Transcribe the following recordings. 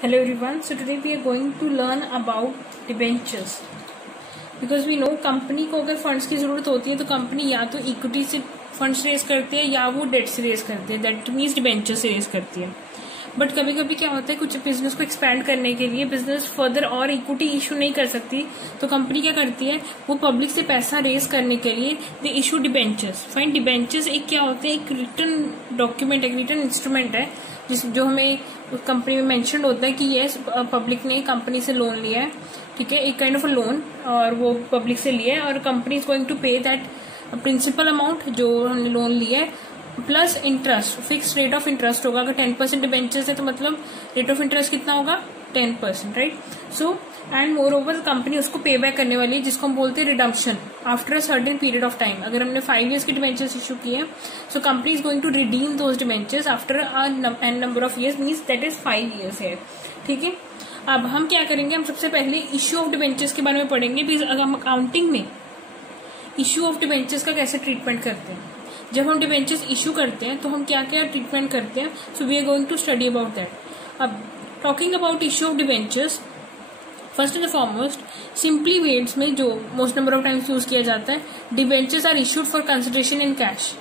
Hello everyone. So today we are going to learn about debentures. Because we know company को अगर funds की जरूरत होती है तो कंपनी या तो इक्विटी से फंड्स रेज करती है या वो डेट से रेज करती है, दैट मीन्स डिबेंचर से रेज करती है. बट कभी कभी क्या होता है, कुछ बिजनेस को एक्सपैंड करने के लिए बिजनेस फर्दर और इक्विटी इशू नहीं कर सकती, तो कंपनी क्या करती है, वो पब्लिक से पैसा रेज करने के लिए they issue debentures. Fine, debentures एक क्या होते हैं, एक रिटर्न डॉक्यूमेंट, एक रिटर्न इंस्ट्रूमेंट है जो हमें कंपनी में मेंशन होता है कि ये पब्लिक ने कंपनी से लोन लिया है, ठीक है, एक काइंड ऑफ अ लोन, और वो पब्लिक से लिया है और कंपनी इज गोइंग टू पे दैट प्रिंसिपल अमाउंट जो हमने लोन लिया है plus interest. Fix rate of interest होगा. अगर 10% डिबेंचर्स है तो मतलब रेट ऑफ इंटरेस्ट कितना होगा, 10%, right. So and more over company उसको पे बैक करने वाली है, जिसको हम बोलते हैं redemption after a certain period of time. अगर हमने 5 years की डिबेंचर्स इशू की है, so company is going to redeem those debentures after an number of years, means that is 5 years है, ठीक है. अब हम क्या करेंगे, हम सबसे पहले इश्यू ऑफ डिबेंचर्स के बारे में पढ़ेंगे. प्लीज, अगर हम अकाउंटिंग में इश्यू ऑफ डिबेंचर्स का कैसे ट्रीटमेंट करते हैं, जब हम डिबेंचर्स इशू करते हैं तो हम क्या क्या ट्रीटमेंट करते हैं. So we are going to study about that. अब talking about issue of debentures, first and foremost simply ways में जो most number of times use किया जाता है, debentures are issued for consideration in cash.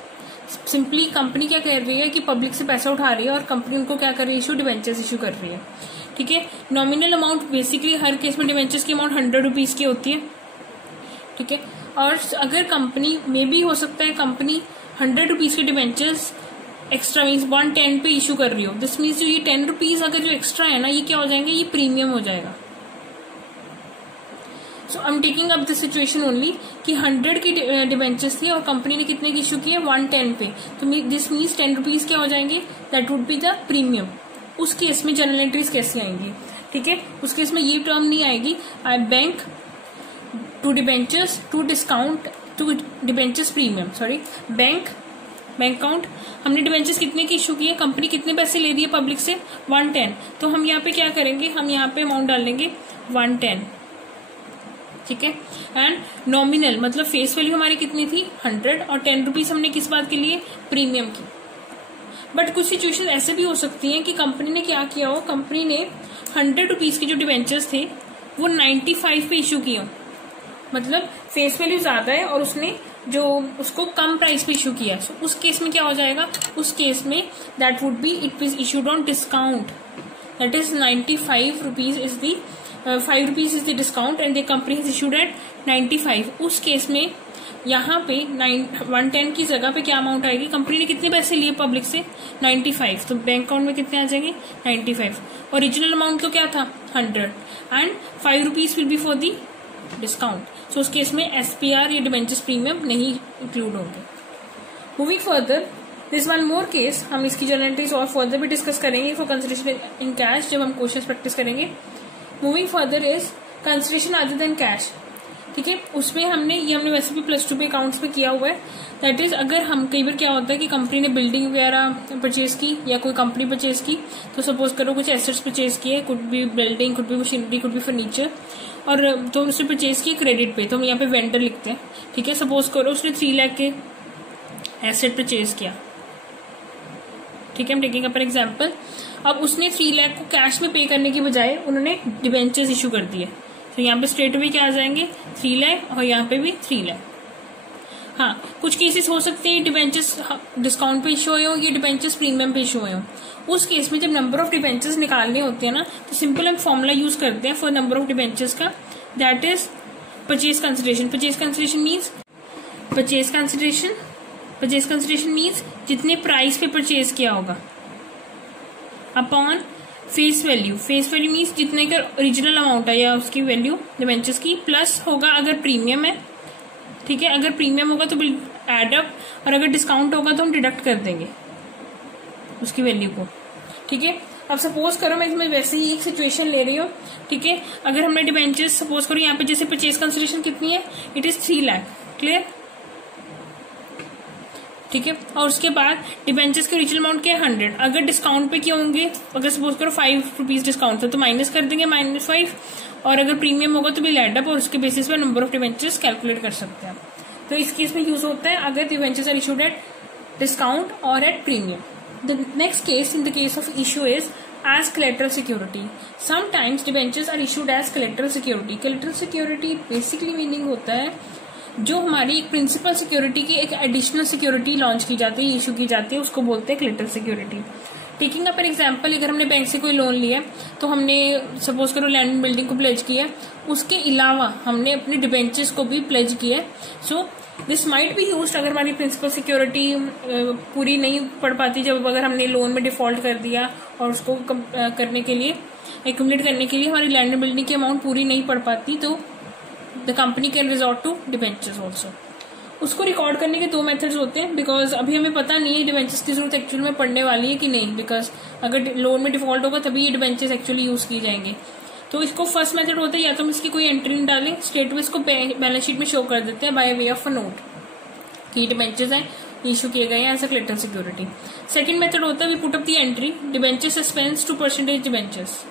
Simply company क्या कर रही है कि पब्लिक से पैसा उठा रही है और कंपनी उनको क्या कर रही है, इशू डिबेंचर्स इशू कर रही है, ठीक है. नॉमिनल अमाउंट बेसिकली हर केस में डिबेंचर्स की अमाउंट 100 रुपीज की होती है, ठीक है. और अगर कंपनी में भी हो सकता है कंपनी 100 रुपीज के डिबेंचर्स एक्स्ट्रा मीन्स 110 पे इशू कर रही हो, दिस मीन्स जो ये 10 रुपीज अगर जो एक्स्ट्रा है ना, ये क्या हो जाएंगे, ये प्रीमियम हो जाएगा. So I am taking up the situation only कि 100 की डिबेंचर्स थी और कंपनी ने कितने की इशू किए, 110 पे, तो दिस मीन्स 10 रुपीज क्या हो जाएंगे, that would be the premium. उस केस में जनरल एंट्रीज कैसी आएंगी, ठीक है. उस केस में ये टर्म नहीं आएगी, bank to debentures to discount to debentures premium, sorry, bank account. हमने डिबेंचर्स कितने की इशू की है, कंपनी कितने पैसे ले रही है पब्लिक से, 110. तो हम यहाँ पे क्या करेंगे, हम यहाँ पे अमाउंट डाल देंगे 110, ठीक है. एंड नॉमिनल मतलब फेस वैल्यू हमारी कितनी थी, 100, और 10 रुपीज हमने किस बात के लिए, प्रीमियम की. बट कुछ सिचुएशन ऐसे भी हो सकती हैं कि कंपनी ने क्या किया हो, कंपनी ने 100 रुपीज के जो डिबेंचर्स थे वो 95 पे इशू किए हो, मतलब फेस वैल्यू ज्यादा है और उसने जो उसको कम प्राइस पे इशू किया. सो उस केस में क्या हो जाएगा, उस केस में that would B it is issued on discount, that is 95 rupees is the 5 rupees is the discount and the company is issued at 95. उस केस में यहाँ पे 110 की जगह पे क्या अमाउंट आएगी, कंपनी ने कितने पैसे लिए पब्लिक से, 95, तो बैंक अकाउंट में कितने आ जाएंगे, 95. ओरिजिनल अमाउंट तो क्या था, 100, and 5 rupees will be for the discount. So उस केस में एसपीआर या डिबेंचर्स प्रीमियम नहीं इंक्लूड होंगे. Moving further, this one more case, हम इसकी जनरल एंट्रीज और फर्दर भी डिस्कस करेंगे फॉर कंसिडरेशन इन कैश जब हम क्वेश्चंस प्रैक्टिस करेंगे. Moving further is consideration other than cash, ठीक है. उसमें हमने वैसे भी +2 पे अकाउंट्स में किया हुआ है. दैट इज अगर हम कई बार क्या होता है कि कंपनी ने बिल्डिंग वगैरह परचेज की या कोई कंपनी परचेज की, तो सपोज करो कुछ एसेट्स परचेज किए, could be building, could be machinery, could be furniture, और तो उसने परचेज किए क्रेडिट पे, तो हम यहाँ पे वेंडर लिखते हैं, ठीक है. सपोज करो उसने 3 लाख के एसेट परचेज किया, ठीक है, हम टेकिंग अप एन एग्जांपल. अब उसने 3 लाख को कैश में पे करने की बजाय उन्होंने डिबेंचर्स इशू कर दिए, तो यहाँ पे स्ट्रेट अवे क्या आ जाएंगे, 3 लाख, और यहाँ पे भी 3 लाख. हाँ, कुछ केसेस हो सकते हैं डिबेंचर्स डिस्काउंट पे इशू हुए हो, ये डिबेंचर्स प्रीमियम पे इशू हुए हो. उस केस में जब नंबर ऑफ डिबेंचर्स निकालने होते हैं ना, तो सिंपल हम फॉर्मूला यूज करते हैं फॉर नंबर ऑफ डिबेंचर्स का, that is purchase consideration. Purchase consideration means जितने प्राइस पे परचेज किया होगा upon face value. Face value means जितने का ओरिजिनल अमाउंट है या उसकी वैल्यू डिबेंचर्स की, प्लस होगा अगर प्रीमियम है, ठीक है. अगर प्रीमियम होगा तो विल एड अप, और अगर डिस्काउंट होगा तो हम डिडक्ट कर देंगे उसकी वैल्यू को, ठीक है. अब सपोज करो मैं इसमें वैसे ही एक सिचुएशन ले रही हूँ, ठीक है. अगर हमने डिबेंचर्स सपोज करो यहाँ पे जैसे परचेज कंसिडरेशन कितनी है, इट इज 3 लाख, क्लियर, ठीक है. और उसके बाद डिबेंचर्स के ओरिजिनल अमाउंट क्या है, 100. अगर डिस्काउंट पे क्या होंगे, अगर सपोज करो 5 रुपीज डिस्काउंट था तो माइनस कर देंगे -5, और अगर प्रीमियम होगा तो विल एड अप, और उसके बेसिस पे नंबर ऑफ डिबेंचर्स कैलकुलेट कर सकते हैं. तो इस केस में यूज होता है अगर debentures are issued at discount और at premium. The next case in the case of issue is as collateral security. Sometimes debentures are issued as collateral security. Collateral security basically meaning होता है जो हमारी एक principal security की एक additional security launch की जाती है, इशू की जाती है, उसको बोलते हैं collateral security. Taking up an example, अगर हमने बैंक से कोई लोन लिया तो हमने सपोज करो लैंड एंड बिल्डिंग को प्लेज किया, उसके अलावा हमने अपने डिबेंचर्स को भी प्लेज किया. So this might be used अगर हमारी प्रिंसिपल सिक्योरिटी पूरी नहीं पड़ पाती, जब अगर हमने लोन में डिफॉल्ट कर दिया और उसको करने के लिए एक्यूमुलेट करने के लिए हमारी लैंड एंड बिल्डिंग की अमाउंट पूरी नहीं पड़ पाती, तो the company can resort to debentures also. उसको रिकॉर्ड करने के 2 मेथड्स होते हैं, बिकॉज अभी हमें पता नहीं है डिबेंचर्स की जरूरत एक्चुअली में पड़ने वाली है कि नहीं, बिकॉज अगर लोन में डिफॉल्ट होगा तभी ये डिबेंचर्स एक्चुअली यूज की जाएंगे. तो इसको फर्स्ट मेथड होता है या तो हम इसकी कोई एंट्री नहीं डालें, स्ट्रेट वे इसको बैलेंस शीट में शो कर देते हैं by way of a note कि डिबेंचर्स हैं, इशू किए गए हैं as a collateral security. Second method होता है we put up the entry debenture suspense to percentage debentures.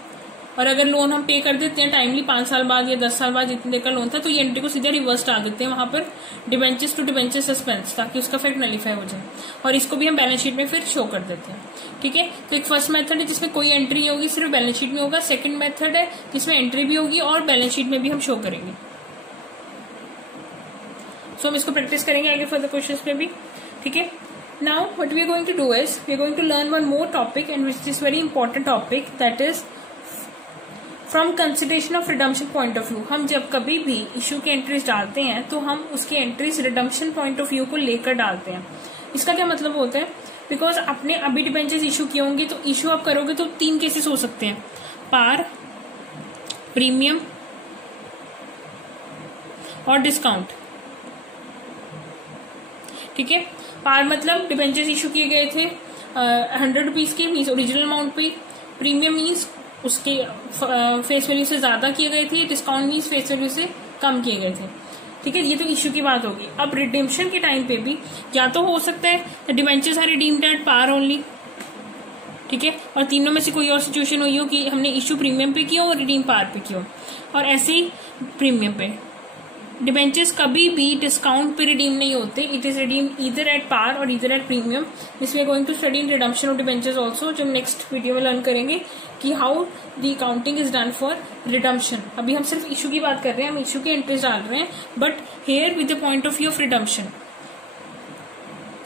और अगर लोन हम पे कर देते हैं टाइमली 5 साल बाद या 10 साल बाद जितने देर का लोन था, तो ये एंट्री को सीधा रिवर्स डाल देते हैं वहां पर डिबेंचर्स टू डिबेंचर सस्पेंस, ताकि उसका इफेक्ट नलीफाई हो जाए, और इसको भी हम बैलेंस शीट में फिर शो कर देते हैं. ठीक है, तो एक फर्स्ट मेथड है जिसमें कोई एंट्री नहीं होगी, सिर्फ बैलेंस शीट में होगा. सेकंड मेथड है जिसमें एंट्री भी होगी और बैलेंस शीट में भी हम शो करेंगे. सो हम इसको प्रैक्टिस करेंगे आगे फर्दर क्वेश्चंस पे भी. ठीक है, now what we are going to do is we are going to learn one more topic and which is very important topic, that is from consideration of redemption point of view. हम जब कभी भी issue की entries डालते हैं तो हम उसकी entries redemption point of view को लेकर डालते हैं. इसका क्या मतलब होता है, बिकॉज आपने अभी डिबेंचर्स इशू किए होंगे, तो इशू आप करोगे तो 3 केसेस हो सकते हैं, पार, प्रीमियम और डिस्काउंट. ठीक है, पार मतलब डिबेंचर्स इशू किए गए थे 100 रुपीज के, मीन्स ओरिजिनल अमाउंट पे. प्रीमियम मीन्स उसके फेस वैल्यू से ज्यादा किए गए थे. डिस्काउंट मीन्स फेस वैल्यू से कम किए गए थे. ठीक है, ये तो इश्यू की बात होगी. अब रिडेम्पशन के टाइम पे भी या तो हो सकता है debentures are redeemed at par only. ठीक है, और तीनों में से कोई और सिचुएशन हुई हो कि हमने इश्यू प्रीमियम पे किया और रिडीम पार पे किया, और ऐसे ही प्रीमियम पे. डिबेंचर्स कभी भी डिस्काउंट पे रिडीम नहीं होते. It is redeem either at par or either at premium. This we are going to study in redemption of debentures also, जो नेक्स्ट वीडियो में लर्न करेंगे कि how the counting is done for redemption. अभी हम सिर्फ issue की बात कर रहे हैं, हम इशू की एंट्रीज डाल रहे हैं, but here with the point of view of redemption.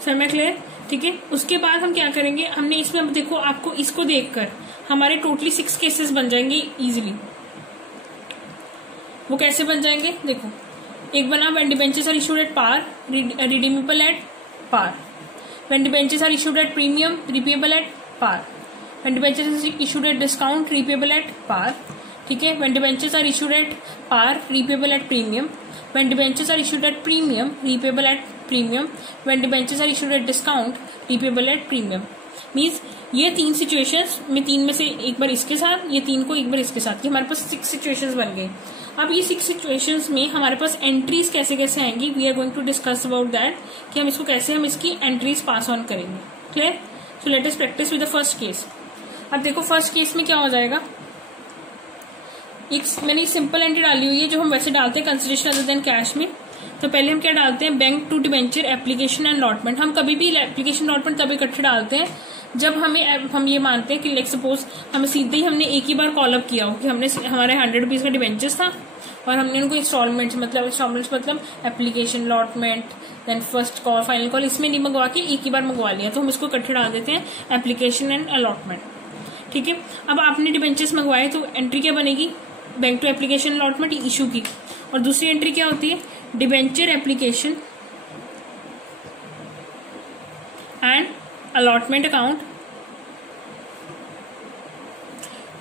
Sir मैं क्लियर? ठीक है, उसके बाद हम क्या करेंगे, हमने इसमें अब देखो आपको इसको देखकर हमारे टोटली 6 केसेस बन जाएंगे इजिली. वो कैसे बन जाएंगे देखो, एक बना when debentures are issued at par, redeemable at par. When debentures are issued at premium, repayable at par. When debentures are issued at discount, repayable at par. ठीक है, when debentures are issued at par, repayable at premium. When debentures are issued at premium, repayable at premium. When debentures are issued at discount, repayable at premium. Means ये 3 situations में 3 में से एक बार इसके साथ, ये 3 को एक बार इसके साथ, ये हमारे पास 6 सिचुएशंस बन गई. अब ये 6 सिचुएशंस में हमारे पास एंट्रीज कैसे कैसे आएंगी, we are going to discuss about that, कि हम इसको कैसे हम इसकी एंट्रीज पास ऑन करेंगे. Clear? So let us practice with the first case. अब देखो फर्स्ट केस में क्या हो जाएगा, मैंने सिंपल एंट्री डाली हुई है जो हम वैसे डालते हैं कंसिडरेशन अदर देन कैश में. तो पहले हम क्या डालते हैं, bank to debenture application and allotment. हम कभी भी एप्लीकेशन अलॉटमेंट तब इकट्ठे डालते हैं जब हम ये मानते हैं कि लाइक सपोज हमें सीधे ही हमने एक ही बार कॉल अप किया हो कि हमने हमारे 100 रुपीज का डिबेंचर्स था और हमने उनको इंस्टॉलमेंट्स मतलब application allotment then first call final call इसमें नहीं मंगवा के एक ही बार मंगवा लिया, तो हम इसको इकट्ठे डाल देते हैं एप्लीकेशन एंड अलॉटमेंट. ठीक है, अब आपने डिबेंचर्स मंगवाए तो एंट्री क्या बनेगी, bank to application allotment issue की, और दूसरी एंट्री क्या होती है, debenture application and allotment account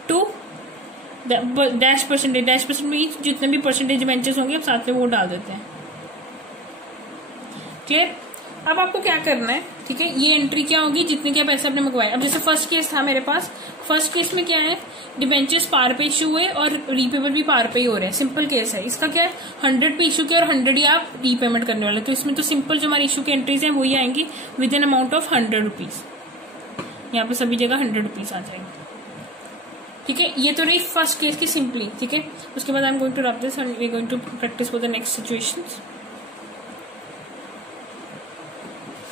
to dash percentage. Dash percent में जितने भी परसेंटेज डिबेंचर्स होंगे आप साथ में वो डाल देते हैं. क्लियर? अब आपको क्या करना है, ठीक है, ये एंट्री क्या होगी, जितने क्या पैसे आपने मंगवाए. अब जैसे फर्स्ट केस था मेरे पास, फर्स्ट केस में क्या है, डिबेंचर्स पार पे इशू हुए और रीपेबल भी पार पे ही हो रहे हैं. सिंपल केस है. इसका क्या है, 100 पे इशू किया और 100 ही आप रीपेमेंट करने वाले. तो इसमें तो सिंपल जो हमारी इशू की एंट्रीज है वही आएंगी with an amount of 100 rupees. यहाँ पे सभी जगह 100 रुपीज आ जाएंगे. ठीक है, ये तो रही फर्स्ट केस की सिंपली. ठीक है, उसके बाद I am going to rub this and we are going to practice for the next situations.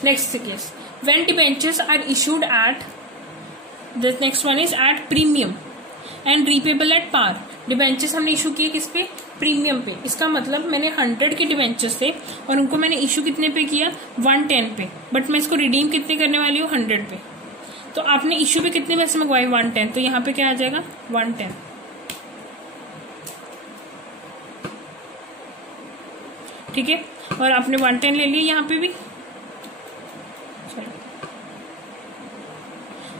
Next case, when debentures are issued at the next one is at premium and repayable at par. Debentures हमने issue किए किस पे, premium पे। इसका मतलब मैंने 100 के debentures थे और उनको मैंने इशू कितने पे किया, 110 पे, बट मैं इसको रिडीम कितने करने वाली हूँ, 100 पे। तो आपने इशू पे कितने पैसे मंगवाए, 110, तो यहाँ पे क्या आ जाएगा 110, ठीक है। और आपने 110 ले लिया यहाँ पे भी,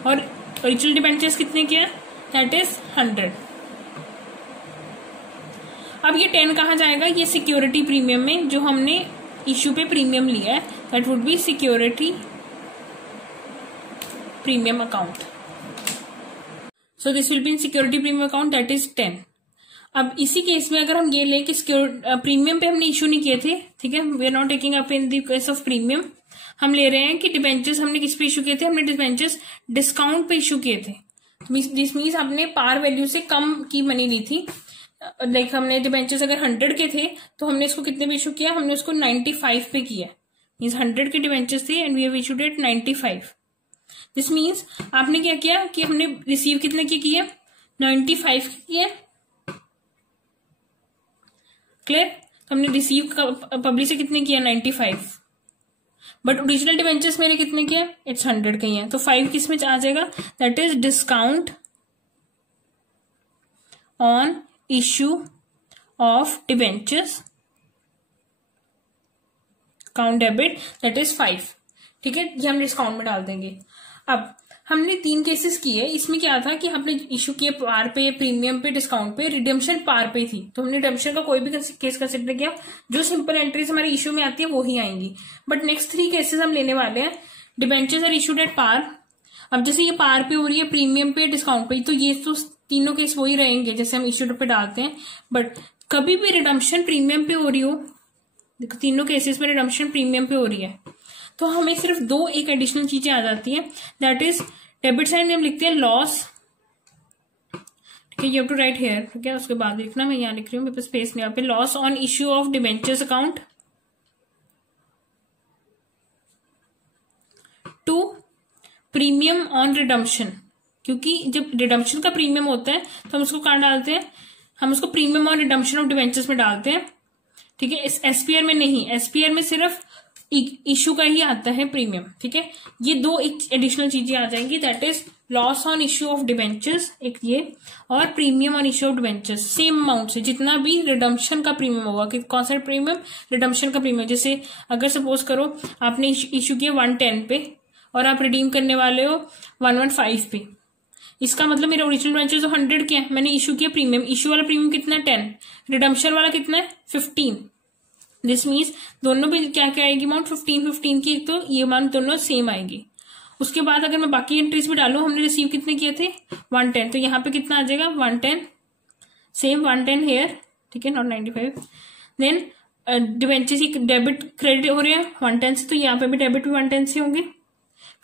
और ओरिजिनल डिबेंचर्स कितने किया, दैट इज 100। अब ये 10 कहाँ जाएगा, ये सिक्योरिटी प्रीमियम में जो हमने इशू पे प्रीमियम लिया है, that would B security premium account. So this will be in security premium account, that is 10। अब इसी केस में अगर हम ये लें कि प्रीमियम पे हमने इशू नहीं किए थे, ठीक है, we are not taking up in the case of premium, हम ले रहे हैं कि डिबेंचर्स हमने किस पे इशू किए थे, हमने डिबेंचर्स डिस्काउंट पे इशू किए थे। दिस मीन्स हमने पार वैल्यू से कम की मनी ली थी। लाइक हमने डिबेंचर्स अगर 100 के थे तो हमने इसको कितने पे इशू किया, हमने उसको 95 पे किया। मीन्स 100 के डिबेंचर्स थे and we have issued at 95। This means आपने क्या किया कि हमने रिसीव कितने की किया, 95 की किया, क्लियर। तो हमने रिसीव पब्लिक से कितने किया, 95, बट ओरिजिनल डिबेंचर्स मेरे कितने किए, इट्स 100 के ही है, तो 5 किस में आ जाएगा, that is discount on issue of debentures account debit, that is 5, ठीक है, ये हम डिस्काउंट में डाल देंगे। अब हमने 3 केसेस किए, इसमें क्या था कि हमने इशू किए पार पे, प्रीमियम पे, डिस्काउंट पे, रिडेम्पशन पार पे थी, तो हमने रिडेम्पशन का कोई भी केस कंसिडर किया, जो सिंपल एंट्रीज हमारे इशू में आती है वो ही आएंगी। बट नेक्स्ट 3 केसेस हम लेने वाले हैं, debentures are issued at par. अब जैसे ये पार पे हो रही है, प्रीमियम पे, डिस्काउंट पे, तो ये तो तीनों केस वही रहेंगे जैसे हम इशूड पे डालते हैं। बट कभी भी रिडम्पशन प्रीमियम पे हो रही हो, देखो तीनों केसेस में रिडम्पशन प्रीमियम पे हो रही है, तो हमें सिर्फ 2 एक एडिशनल चीजें आ जाती है, दैट इज डेबिट साइड में हम लिखते हैं लॉस, ठीक है, you have to write here, ठीक है, उसके बाद लिखना, मैं यहाँ लिख रही हूँ, मेरे पास स्पेस नहीं, यहाँ पे loss on issue of debentures account, 2 premium on redemption, क्योंकि जब रिडम्पशन का प्रीमियम होता है तो हम उसको कहाँ डालते हैं, हम उसको premium on redemption of debentures में डालते हैं, ठीक है, इस एसपीआर में नहीं, एसपीआर में सिर्फ इशू का ही आता है प्रीमियम, ठीक है। ये 2 एक एडिशनल चीजें आ जाएंगी, that is loss on issue of debentures एक ये, और premium on issue of debentures same amount से, जितना भी रिडम्पशन का प्रीमियम होगा, कि कौन सा प्रीमियम, रिडम्पशन का प्रीमियम। जैसे अगर सपोज करो आपने इशू किया 110 पे और आप रिडीम करने वाले हो 115 पे, इसका मतलब मेरा ओरिजिनल डिबेंचर्स तो 100 के हैं, मैंने इशू किया प्रीमियम, इशू वाला प्रीमियम कितना है 10, रिडम्पशन वाला कितना है 15। दिस मीन्स दोनों भी क्या क्या आएगी अमाउंट, 15 की, तो ये अमाउंट दोनों सेम आएगी। उसके बाद अगर मैं बाकी एंट्रीज भी डालू, हमने रिसीव कितने किए थे 110, तो यहाँ पे कितना आ जाएगा 110, सेम 110 हेयर, ठीक है, नॉट 95। देन डिबेंचर्स की डेबिट क्रेडिट हो रहे हैं 110 से, तो यहाँ पे भी डेबिट भी 110 से होंगे,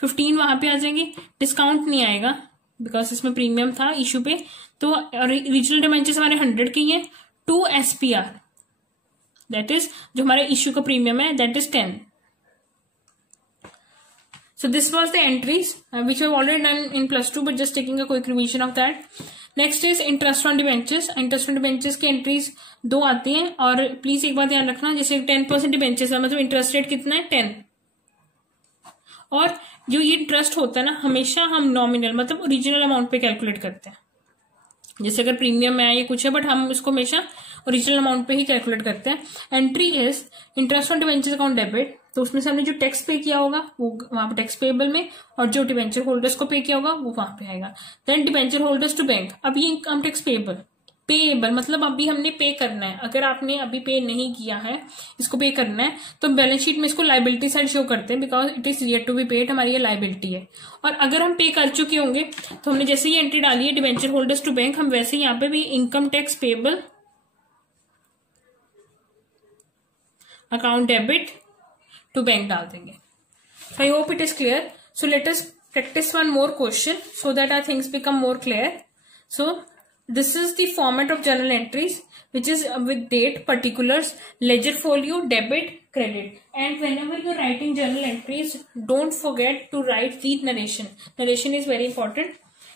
15 वहां पे आ जाएंगे, डिस्काउंट नहीं आएगा बिकॉज इसमें प्रीमियम था इशू पे, तो ओरिजिनल डिबेंचर्स हमारे 100 के ही है, 2 SPR, दैट इज जो हमारा इश्यू का प्रीमियम है, that is 10। So this was the entries which we have already done in +2, but just taking a quick revision of that. Next is interest on debentures. Interest on debentures की entries 2 आती हैं, और please एक बात ध्यान रखना, जैसे 10% debentures है, मतलब इंटरेस्ट रेट कितना है 10, और जो ये इंटरेस्ट होता है ना, हमेशा हम नॉमिनल मतलब ओरिजिनल अमाउंट पे कैलकुलेट करते हैं। जैसे अगर प्रीमियम है या कुछ है, बट हम इसको हमेशा ओरिजिनल अमाउंट पे ही कैलकुलेट करते हैं। Entry is interest on debentures account debit, तो उसमें से हमने जो टैक्स पे किया होगा वो वहां पे टैक्स पेएबल में, और जो डिबेंचर होल्डर्स को पे किया होगा वो वहां पे आएगा। Then debenture holders to bank, अब ये इनकम टैक्स पेएबल मतलब अभी हमने पे करना है, अगर आपने अभी पे नहीं किया है, इसको पे करना है, तो बैलेंस शीट में इसको लाइबिलिटी साइड शो करते हैं, because it is yet to be paid, हमारी ये लाइबिलिटी है। और अगर हम पे कर चुके होंगे तो हमने जैसे ही एंट्री डाली है डिबेंचर होल्डर्स टू बैंक, हम वैसे यहाँ पे भी income tax payable account debit to bank डाल देंगे। I hope it is clear. So let us practice one more question so that our things become more clear. So this is the format of journal entries, which is with date, particulars, ledger folio, debit, credit. And whenever you're writing journal entries, don't forget to write the narration. Narration is very important.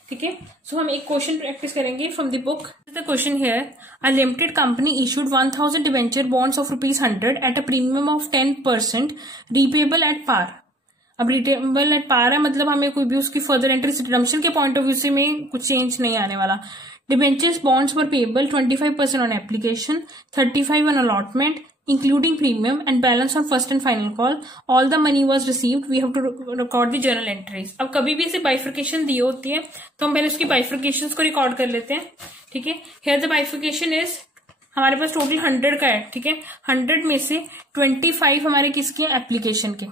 ठीक है। So हम एक question practice करेंगे from the book. The question here, a limited company issued 1000 debenture bonds of ₹100 at a premium of 10% repayable at par. अब repayable at पार है, मतलब हमें कोई भी उसकी फर्दर एंट्री रिडम्पशन के पॉइंट ऑफ व्यू से में कुछ चेंज नहीं आने वाला। Debentures bonds were payable 25% on application, 35 on allotment including premium and balance on first and final call. All the money was received. We have to record the journal entries. अब कभी भी ऐसे बाइफर्केशन दी होती है तो हम पहले उसकी बाइफर्केशन को रिकॉर्ड कर लेते हैं। ठीक है, here the bifurcation is, हमारे पास टोटल 100 का है। ठीक है, 100 में से 25 हमारे किसके एप्लीकेशन के,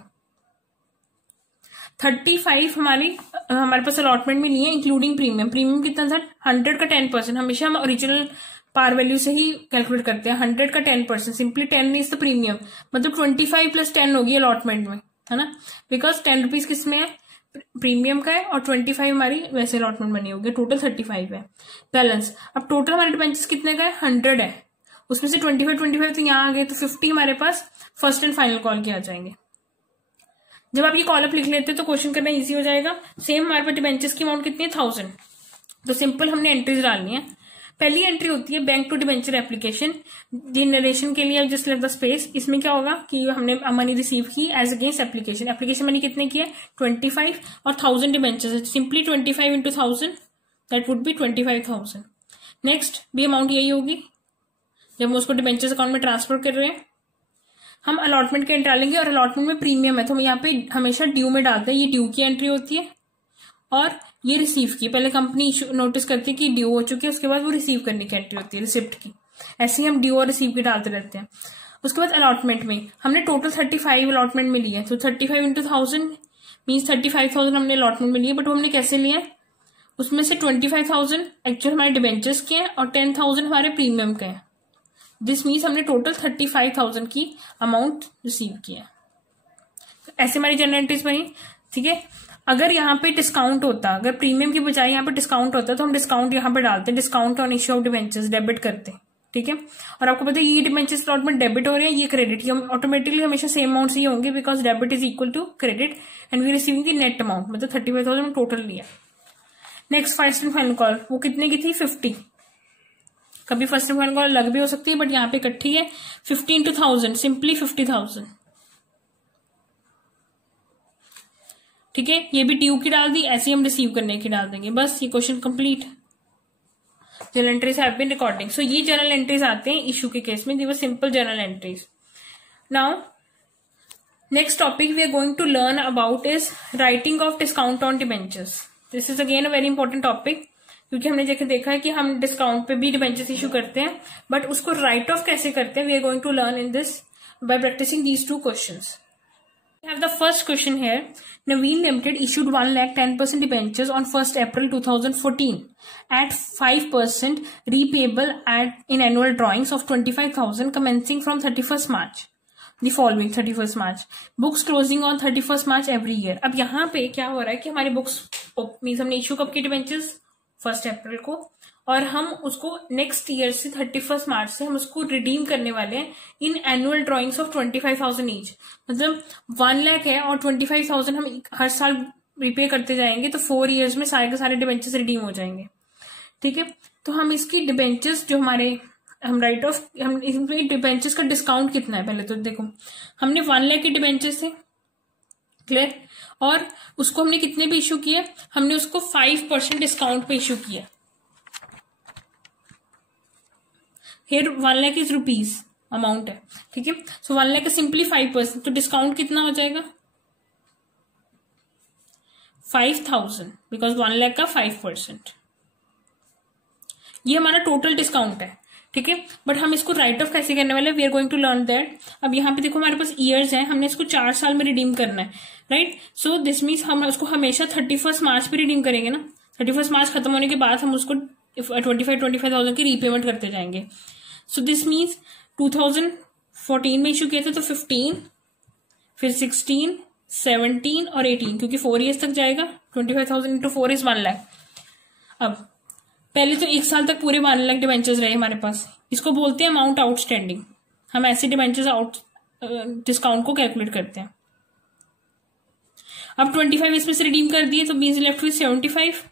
35 हमारे पास अलॉटमेंट में नहीं है इंक्लूडिंग प्रीमियम। प्रीमियम कितना था, 100 का 10%। हमेशा हम ओरिजिनल पार वैल्यू से ही कैलकुलेट करते हैं। 100 का 10%, सिंपली 10 इज द प्रीमियम, मतलब 25 + 10 होगी अलॉटमेंट में, है ना, बिकॉज 10 रुपीज किसमें है, प्रीमियम का है, और 25 हमारी वैसे अलॉटमेंट बनी होगी, टोटल 35 है। बैलेंस, अब टोटल हमारे डिबेंचर्स कितने का है, 100 है, उसमें से 25 तो यहाँ आ गए, तो 50 हमारे पास फर्स्ट एंड फाइनल कॉल के आ जाएंगे। जब आप ये कॉल अप लिख लेते हैं तो क्वेश्चन करना इजी हो जाएगा। सेम हमारे पास डिबेंचर्स की अमाउंट कितनी है, 1000, तो सिंपल हमने एंट्रीज डालनी है। पहली एंट्री होती है bank to debenture application, generation के लिए जस्ट लेफ्ट द स्पेस। इसमें क्या होगा कि हमने मनी रिसीव की as against application. Application money कितने की है, 25, और 1000 debenture, simply 25 into 1000, that would be 25,000। Next भी अमाउंट यही होगी जब हम उसको डिबेंचर्स अकाउंट में ट्रांसफर कर रहे हैं। हम अलॉटमेंट के एंट्री डालेंगे, और अलॉटमेंट में प्रीमियम है तो हम यहाँ पे हमेशा ड्यू में डालते हैं। ये ड्यू की एंट्री होती है, और ये रिसीव की, पहले कंपनी नोटिस करती है कि ड्यू हो चुकी है, उसके बाद वो रिसीव करने की एंट्री होती है, रिसिप्ट की। ऐसे ही हम ड्यू और रिसीव की डालते रहते हैं। उसके बाद अलॉटमेंट में हमने टोटल 35 अलॉटमेंट में लिया है, तो 35 इंटू 1000 मीन्स 35,000 हमने अलॉटमेंट में लिए, बट वो हमने कैसे लिया है, उसमें से 25,000 एक्चुअल हमारे डिबेंचर्स के हैं और 10,000 हमारे प्रीमियम के हैं। दिस मीन्स हमने टोटल 35,000 की अमाउंट रिसीव किया। ऐसे हमारी जनरल एंट्रीज बनी। ठीक है, अगर यहाँ पे डिस्काउंट होता, अगर प्रीमियम की बजाय यहाँ पे डिस्काउंट होता तो हम डिस्काउंट यहाँ पे डालते हैं, discount on issue of debentures debit करते हैं। ठीक है, और आपको पता है ये डिबेंचर्स अलॉटमेंट डेबिट हो रहे हैं, ये क्रेडिट, ये ऑटोमेटिकली हमेशा सेम अमाउंट से ही होंगे, because debit is equal to credit and we receiving the net amount, मतलब 35,000 टोटल लिया। Next first and final call, वो कितने की थी, 50। कभी फर्स्ट एंड फाइनल कॉल अलग भी हो सकती है, बट यहाँ पे इकट्ठी है। 50 इंटू 1000, सिंपली 50,000। ठीक है, ये भी ड्यू की डाल दी, ऐसे हम रिसीव करने की डाल देंगे, बस ये question complete. Journal entries have been recording. So ये जर्नल एंट्रीज आते हैं इशू के केस में, they were simple journal entries. Now next topic we are going to learn about is writing off discount on debentures. This is again a very important topic, क्योंकि हमने देखा है कि हम डिस्काउंट पे भी डिबेंचर्स इशू करते हैं, बट उसको राइट ऑफ कैसे करते हैं, we are going to learn in this by practicing these 2 questions. We have the first question here. Naveen Limited issued 1,10% debentures on 1st April 2014 at 5% repayable in annual drawings of 25,000 commencing from 31st March. The following 31st March. Books closing on 31st March every year. अब यहाँ पे क्या हो रहा है कि हमारी books means हमने इशू कब की डिबेंचर्स, 1 अप्रैल को, और हम उसको नेक्स्ट ईयर से 31 मार्च से हम उसको रिडीम करने वाले हैं in annual drawings of 25,000 each. मतलब 1 लाख है और 25,000 हम हर साल रिपे करते जाएंगे, तो 4 इयर्स में सारे के सारे डिबेंचर्स रिडीम हो जाएंगे। ठीक है, तो हम इसकी डिबेंचर्स जो हमारे हम राइट ऑफ, हम इसमें डिबेंचर्स का डिस्काउंट कितना है, पहले तो देखो हमने 1 लाख के डिबेंचर्स थे, क्लियर, और उसको हमने कितने पे इशू किया, हमने उसको 5% डिस्काउंट पे इशू किया। Here 1 lakh is rupees amount है। ठीक है, सो 1 लाख सिंपली 5%, तो डिस्काउंट कितना हो जाएगा, 5,000, बिकॉज 1 लाख का 5%। ये हमारा टोटल डिस्काउंट है। ठीक है, बट हम इसको राइट ऑफ कैसे करने वाले, we are going to learn that. अब यहाँ पे देखो हमारे पास ईयर्स है, हमने इसको 4 साल में रिडीम करना है, राइट। सो दिस मीन्स हम उसको हमेशा 31 मार्च पे रिडीम करेंगे ना। 31 मार्च खत्म होने के बाद हम उसको 25,000 की रीपेमेंट करते जाएंगे। सो दिस मीन्स 2014 में इशू किया था, तो 15, फिर 16, 17 और 18, क्योंकि 4 ईयर्स तक जाएगा। 25,000 इंटू 4 इज 1 लाख। अब पहले तो 1 साल तक पूरे 1 लाख डिबेंचर्स रहे हमारे पास, इसको बोलते हैं अमाउंट आउटस्टैंडिंग। हम ऐसे डिबेंचर्स आउट डिस्काउंट को कैलकुलेट करते हैं। अब 25 इसमें से रिडीम कर दिए, तो means left with 75,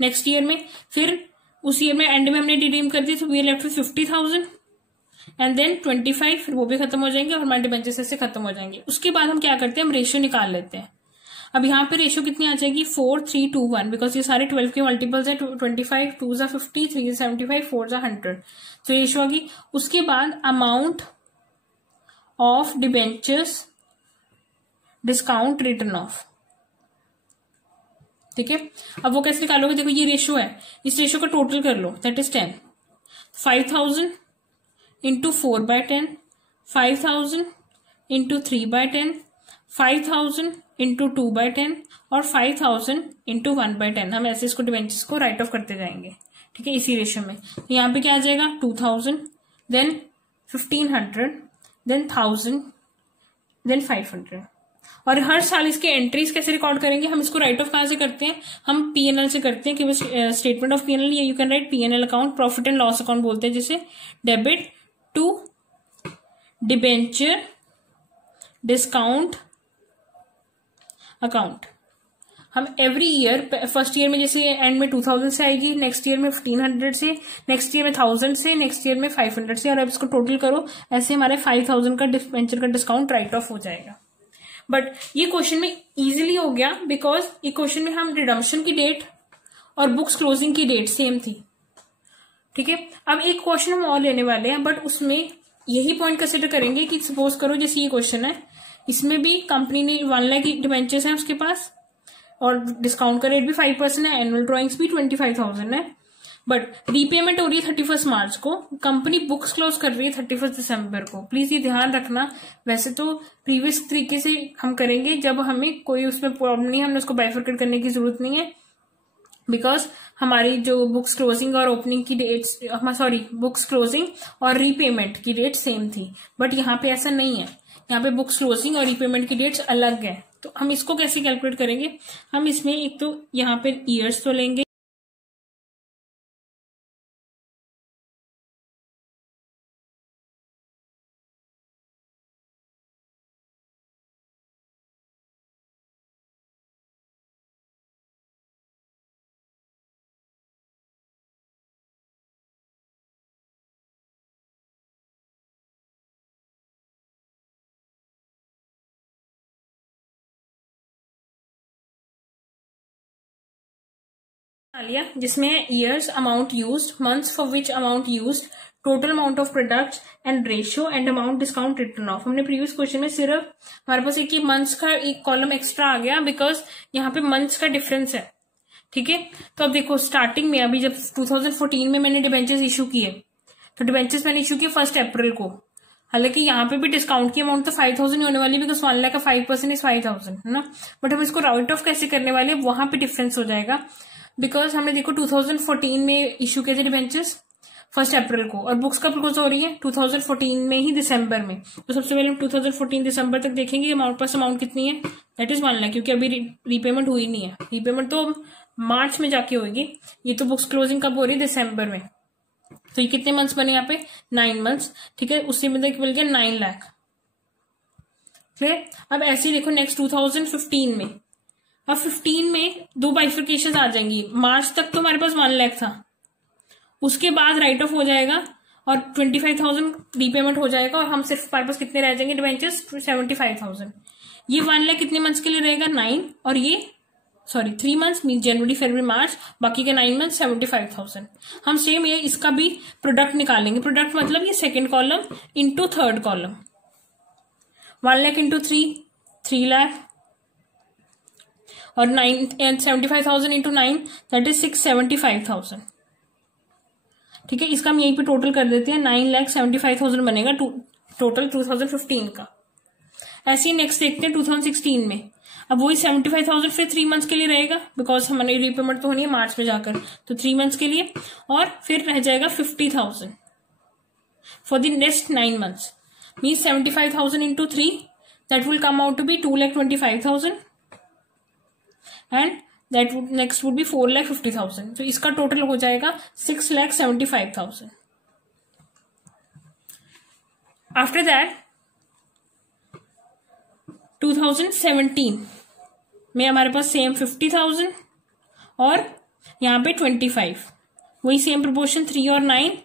next year में, फिर उस ईयर में एंड में हमने रिडीम कर दी तो we are left with 50,000 and then 25, फिर वो भी खत्म हो जाएंगे और हमारे डिबेंचर्स ऐसे खत्म हो जाएंगे। उसके बाद हम क्या करते हैं, हम रेशियो निकाल लेते हैं। अब यहाँ पे रेशियो कितनी आ जाएगी, 4, 3, 2, 1, बिकॉज ये सारे 12 के मल्टीपल्स है। 25, 2 जा 50, 3 जा 75, 4 जा 100, तो रेशियो आ गई। उसके बाद amount of debentures discount return of, ठीक है। अब वो कैसे निकालोगे, देखो ये रेशियो है, इस रेशियो का टोटल कर लो, that is 10। 5,000 into 4/10, 5,000 into 3/10, 5,000 into 2/10 और 5,000 इंटू 1/10। हम ऐसे इसको डिबेंचर्स को राइट ऑफ करते जाएंगे, ठीक है, इसी रेशियो में। तो यहाँ पे क्या आ जाएगा, 2,000, देन 1,500, देन 1,000, देन 500। और हर साल इसके एंट्रीज कैसे रिकॉर्ड करेंगे, हम इसको राइट ऑफ कहां से करते हैं, हम पीएनएल से करते हैं, कि स्टेटमेंट ऑफ पीएनएल, या you can write PNL account, profit and loss account बोलते हैं जिसे, debit to debenture discount account. हम एवरी ईयर, फर्स्ट ईयर में जैसे एंड में 2,000 से आएगी, नेक्स्ट ईयर में 1,500 से, नेक्स्ट ईयर में 1,000 से, नेक्स्ट ईयर में 500 से, और अब इसको टोटल करो, ऐसे हमारे 5,000 का डिबेंचर का डिस्काउंट राइट ऑफ हो जाएगा। बट ये क्वेश्चन में इजीली हो गया, बिकॉज ये क्वेश्चन में हम रिडम्पशन की डेट और बुक्स क्लोजिंग की डेट सेम थी, ठीक है। अब एक क्वेश्चन हम और लेने वाले हैं, बट उसमें यही पॉइंट कंसिडर करेंगे कि सपोज करो जैसे ये क्वेश्चन है, इसमें भी कंपनी ने 1 लाख की डिबेंचर्स है उसके पास, और डिस्काउंट का रेट भी 5% है, एनुअल ड्रॉइंग्स भी 25,000 है, बट रीपेमेंट हो रही है 31 मार्च को, कंपनी बुक्स क्लोज कर रही है 31 दिसंबर को। प्लीज ये ध्यान रखना, वैसे तो प्रीवियस तरीके से हम करेंगे, जब हमें कोई उसमें प्रॉब्लम नहीं है, हमने उसको बाइफरकेट करने की जरूरत नहीं है, बिकॉज हमारी जो बुक्स क्लोजिंग और ओपनिंग की डेट्स, बुक्स क्लोजिंग और रीपेमेंट की डेट सेम थी, बट यहाँ पे ऐसा नहीं है, यहाँ पे बुक्स क्लोजिंग और रीपेमेंट की डेट्स अलग है। तो हम इसको कैसे कैलकुलेट करेंगे, हम इसमें एक तो यहाँ पे ईयर्स तो लेंगे, लिया जिसमें years, amount used, months for which amount used, total amount of products and ratio and amount discount return of. हमने प्रीवियस क्वेश्चन में सिर्फ हमारे पास एक मंथ्स का एक कॉलम एक्स्ट्रा आ गया, बिकॉज यहाँ पे मंथ्स का डिफरेंस है, ठीक है। तो अब देखो स्टार्टिंग में, अभी जब 2014 में मैंने डिबेंचर्स इशू किए, तो डिबेंचर्स मैंने इशू किए 1 अप्रैल को, हालांकि यहाँ पे भी डिस्काउंट की अमाउंट तो 5,000 ही होने वाली, बिकॉज 1 लाख का 5% इज 5,000 है ना, बट हम इसको राइट ऑफ कैसे करने वाले, वहां पे डिफरेंस हो जाएगा, बिकॉज हमने देखो 2014 में इशू किए थे डिबेंचर्स 1 अप्रैल को, और बुक्स कब क्लोज हो रही है 2014 में ही दिसंबर में। तो सबसे पहले हम 2014 दिसंबर तक देखेंगे हमारे पास अमाउंट कितनी है, दैट इज 1 लाख, क्योंकि अभी रीपेमेंट हुई नहीं है, रीपेमेंट तो मार्च में जाके होगी, ये तो बुक्स क्लोजिंग कब हो रही है, दिसंबर में। तो ये कितने मंथ्स बने यहाँ पे, 9 मंथ्स, ठीक है, उसी में मिल गया 9 लाख, ठीक। अब ऐसे ही देखो नेक्स्ट 2015 में, अब 15 में 2 बाइफिकेशन आ जाएंगी, मार्च तक तो हमारे पास 1 लाख था, उसके बाद राइट ऑफ हो जाएगा और 25,000 रीपेमेंट हो जाएगा, और हम सिर्फ हमारे पास कितने रह जाएंगे डिबेंचर्स, 75,000। ये 1 लाख कितने मंथ्स के लिए रहेगा, 9, और ये 3 मंथ्स मीन जनवरी फरवरी मार्च, बाकी के 9 मंथ 75,000। हम सेम ये इसका भी प्रोडक्ट निकालेंगे, प्रोडक्ट मतलब ये second column into third column, 1 lakh into 3 lakh, और 75,000 इंटू 9 दैट इज 675,000, ठीक है। इसका हम यहीं पे टोटल कर देते हैं, 9,75,000 बनेगा टोटल 2015 का। ऐसे ही नेक्स्ट देखते हैं 2016 में, अब वही 75,000 फिर 3 मंथ्स के लिए रहेगा, बिकॉज हमारी रीपेमेंट तो होनी है मार्च में जाकर, तो 3 मंथ्स के लिए, और फिर रह जाएगा 50,000 for the next 9 months, mean 75,000 into 3 that will come out to be 2,25,000 and that would next would be 4,50,000। तो इसका टोटल हो जाएगा 6,75,000। आफ्टर दैट 2017 में हमारे पास सेम 50,000 और यहाँ पे 25, वही सेम प्रोपोर्शन 3 और 9,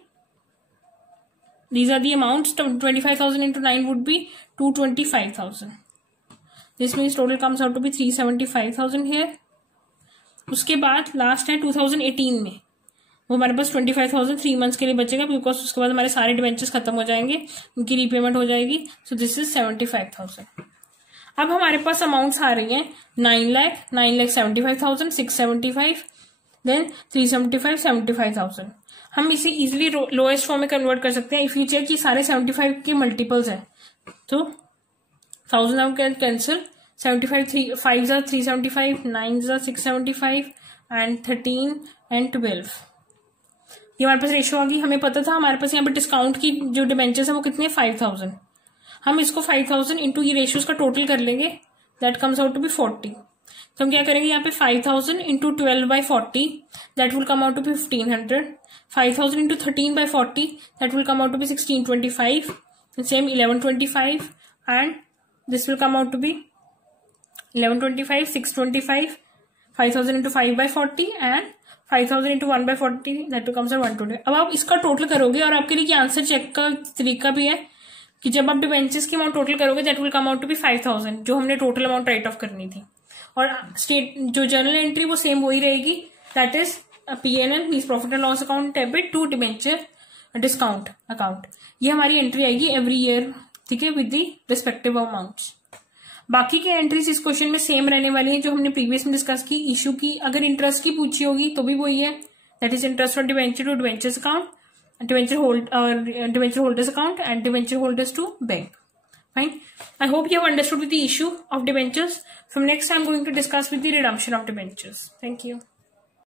these are the amounts. 25,000 into 9 would be 225,000. This means total comes out to be 375,000 here. उसके बाद लास्ट है 2018 में, वो हमारे पास 25,000 3 मंथ्स के लिए बचेगा, बिकॉज उसके बाद हमारे सारे डिवेंचर्स खत्म हो जाएंगे, उनकी रीपेमेंट हो जाएगी. So this is 75,000. अब हमारे पास अमाउंट्स आ रही हैं 9,75,000, 675, देन 375, 75,000. हम इसे इजिली लोएस्ट फॉर्म में कन्वर्ट कर सकते हैं. इफ यू चेक कि सारे 75 के मल्टीपल्स हैं, तो 1000 हम can cancel. 75 5 are 375, 9 are 675 and 13 and 12. ये हमारे पास रेशियो आ गई. हमें पता था हमारे पास यहाँ पे डिस्काउंट की जो डिबेंचर्स है वो कितने 5,000. हम इसको 5,000 इंटू ये रेशियोज का टोटल कर लेंगे, that comes out to be 40. तो हम क्या करेंगे यहाँ पे 5,000 into 12/40, that will come out to be 1,500. 5,000 into 13/40, that will come out to be 1,625. Same 1,125 and this will come out to be 1,125, 625, 5,000 into 5/40 and 5,000 into 1/40, that comes out 120. अब आप इसका total करोगे और आपके लिए क्या आंसर चेक का तरीका भी है कि जब आप डिबेंचर्स की अमाउंट टोटल करोगे that will come out to be 5,000, जो हमने टोटल अमाउंट राइट ऑफ करनी थी. और स्टेट जो जर्नल एंट्री वो सेम वही रहेगी, that is PNL means profit and loss account debit to debenture discount account. ये हमारी एंट्री आएगी एवरी ईयर, ठीक है, विद द रिस्पेक्टिव अमाउंट्स. बाकी के एंट्रीज इस क्वेश्चन में सेम रहने वाली है जो हमने प्रीवियस में डिस्कस की. इशू की अगर इंटरेस्ट की पूछी होगी तो भी वही है, that is interest on debenture to debentures account, debenture holders account and debenture holders to bank. Fine. I hope you have understood with the issue of debentures. From next, I am going to discuss with the redemption of debentures. Thank you.